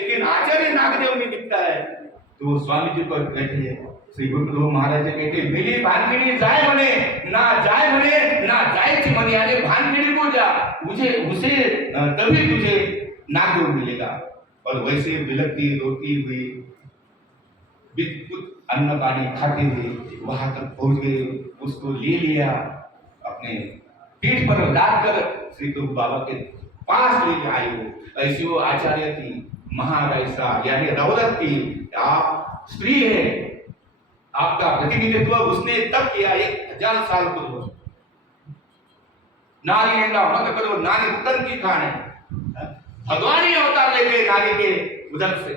लेकिन आचार्य नागदेव में दिखता है। तो स्वामी जी को कहते हैं, श्री गुरु महाराज कहते मिली भानखेड़ी जाए मने ना जाए मने ना जाए मने, यानी भानखेड़ी को जा मुझे उसे तभी तुझे नागदेव मिलेगा। और वैसे बिलखती रोती हुई कुछ अन्न पानी खाते हुए वहां तक पहुंच गए। उसको ले लिया, अपने पीठ पर लाद कर श्री गुरु बाबा के पास ले आए। वो ऐसी वो आचार्य थी, महाराइसा यानी रौलत की। आप स्त्री है, आपका प्रतिनिधित्व उसने तब किया 1000 साल पूर्व। नारी निंदा मत करो, नारी तन की खान है। भगवान ही अवतार लेके नारी के उधर से,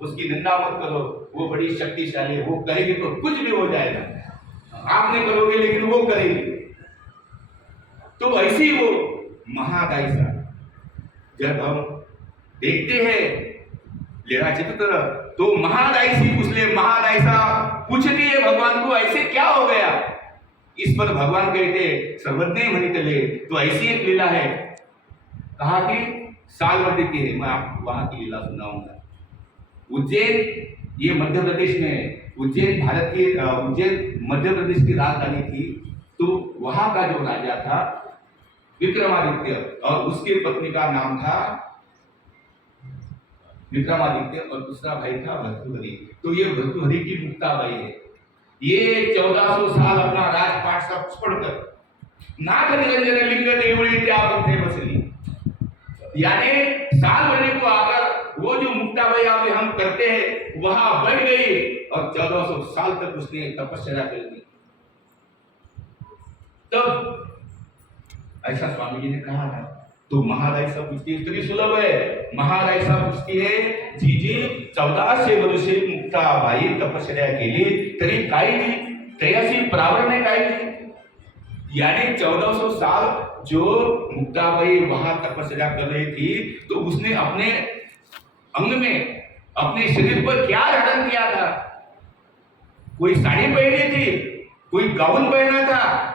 उसकी निंदा मत करो, वो बड़ी शक्तिशाली है, वो कहेगी तो कुछ भी हो जाएगा। आप नहीं करोगे लेकिन वो करेगी। तो ऐसी वो महादायिसा जब हम देखते हैं लेरा चित्र, तो महादायिसी उसने महादायिसा पूछती है भगवान को ऐसे क्या हो गया। इस पर भगवान कहते सर्वज्ञ मणितले। तो ऐसी एक लीला है, कहा कि सालवटी की है, मैं आपको वहां की लीला सुनाऊंगा। उज्जैन ये मध्य प्रदेश में है। उज्जैन भारत की उज्जैन मध्य प्रदेश की राजधानी थी। तो वहां का जो राजा था विक्रमादित्य, और उसके पत्नी का नाम था विक्रमादित्य, और दूसरा भाई था भर्तृहरि। तो ये भर्तृहरि की मुक्ताबाई है। ये 1400 साल अपना राजपाट सब छोड़कर नाथ निरंजन लिंग देवड़ी त्यागते बसली, यानी साल भरने को आकर वो जो मुक्ताबाई अभी हम करते हैं वहां बैठ गई, और 1400 साल तक उसने तपस्या कर दी। तब ऐसा स्वामी जी ने कहा है। तो महाराइसा पूछती है, स्त्री सुलभ है। महाराइसा पूछती है, जी जी 1400 वर्ष मुक्ताबाई तपस्या केली तरी काय जी तयासी प्रावरण ने काय जी, यानी 1400 साल जो मुक्ताबाई वहां तपस्या कर रही थी, तो उसने अपने अंग में, अपने शरीर पर क्या धारण किया था? कोई साड़ी पहनी थी, कोई गाउन पहना था,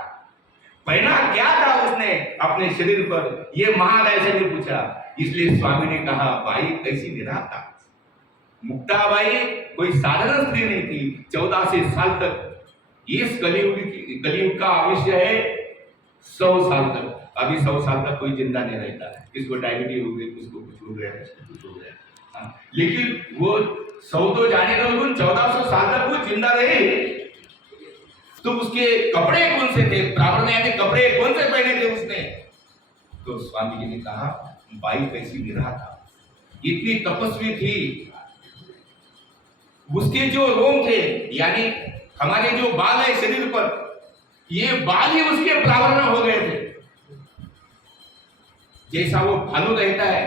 पहना क्या था उसने अपने शरीर पर? ये महाराजा ने पूछा। इसलिए स्वामी ने कहा, बाई कैसी निराता। मुक्ताबाई कोई साधारण स्त्री नहीं थी। 1400 साल तक, इस कलयुग का आयुष्य है 100 साल तक। अभी 100 साल तक कोई जिंदा नहीं रहता है। किसको डायबिटीज हो गई, किसको कुछ हो गया, किसको कुछ हो गया। लेकिन वो 100 तो जाने दो, 1400 साल तक वो जिंदा रही। तो उसके कपड़े कौन से थे? प्रावरण यानी कपड़े कौन से पहने थे उसने? तो स्वामी जी ने कहा, बाई कैसी निराहा था, इतनी तपस्वी थी। उसके जो रोम थे, यानी हमारे जो बाल है शरीर पर, ये बाल ही उसके प्रावरण हो गए थे। जैसा वो भालू रहता है,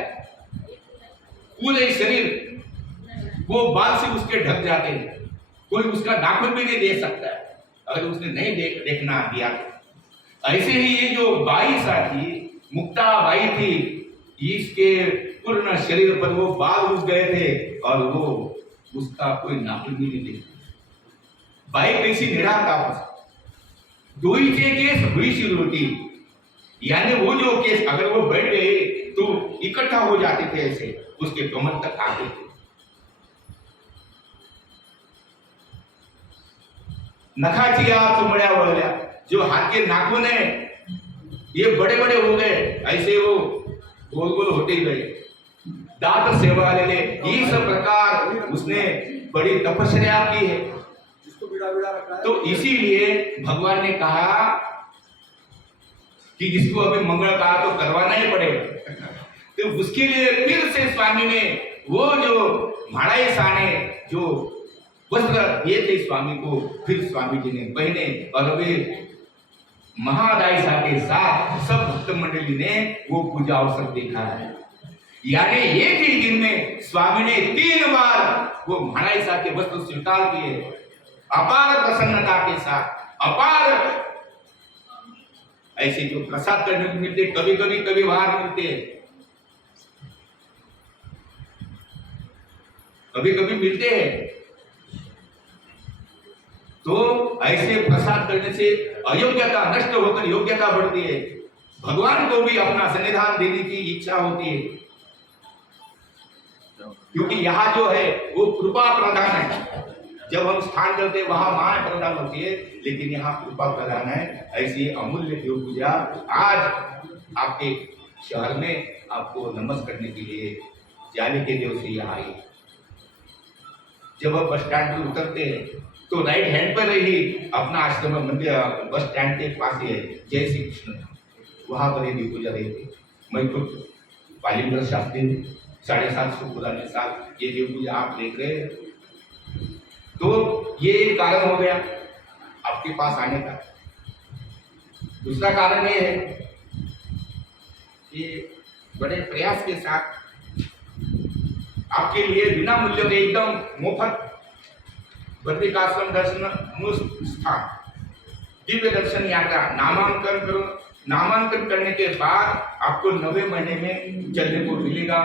पूरे शरीर वो बाल से उसके ढक जाते हैं, कोई उसका नाखून भी नहीं दे सकता है अगर उसने नहीं देखना दिया। ऐसे ही ये जो बाई साथी मुक्ता बाई थी, इसके पूर्ण शरीर पर वो बाल उग गए थे, और वो उसका कोई नाखून भी नहीं देखता। बाई कैसी निराता, दो ही केस हुई सी रोटी, यानी वो जो केस अगर वो बैठ गए तो इकट्ठा हो जाते थे, ऐसे उसके कमर तक आते थे। नखाची चुमड़िया वळल्या, जो हाथ के नाखून है ये बड़े बड़े हो गए, ऐसे वो गोल गोल होते गए। दांत सेवा लेने, इस प्रकार उसने बड़ी तपस्या की है। तो इसीलिए भगवान ने कहा कि जिसको अभी मंगल कहा तो करवाना ही पड़ेगा। तो उसके लिए फिर से स्वामी ने वो जो भाड़ाई साने जो वस्त्र दिए थे स्वामी को, फिर स्वामी जी ने पहने, और अभी महादायिसा के साथ सब भक्त मंडली ने वो पूजा अवसर देखा है। यानी एक ही दिन में स्वामी ने 3 बार वो महादायिसा के वस्त्र स्वीकार किए, अपार प्रसन्नता के साथ। अपार ऐसे जो प्रसाद करने को मिलते, कभी कभी कभी बाहर मिलते, कभी कभी मिलते हैं। तो ऐसे प्रसाद करने से अयोग्यता नष्ट होकर योग्यता बढ़ती है। भगवान को भी अपना सन्निधान देने की इच्छा होती है। क्योंकि यहाँ जो है वो कृपा प्रधान है। जब हम स्थान करते हैं वहां मां प्रधान होती है, लेकिन यहाँ कृपा प्रधान है। ऐसी अमूल्य देव पूजा आज आपके शहर में आपको नमस्कार करने के लिए जाने के देव से यहाँ आई। जब आप बस स्टैंड पर उतरते हैं तो राइट हैंड पर ही अपना आश्रम मंदिर बस स्टैंड के पास ही है जय श्री कृष्ण, वहां पर ये देव पूजा रही थी। मैं खुद पालीगढ़ शास्त्री 750 पुराने साल ये देव पूजा आप देख रहे हैं, तो ये एक कारण हो गया आपके पास आने का। दूसरा कारण ये है कि बड़े प्रयास के साथ आपके लिए बिना मूल्य में एकदम मुफ्त बद्रिकाश्रम दर्शन मुफ्त स्थान दिव्य दर्शन यात्रा नामांकन करो। नामांकन करने के बाद आपको 9वें महीने में चलने को मिलेगा।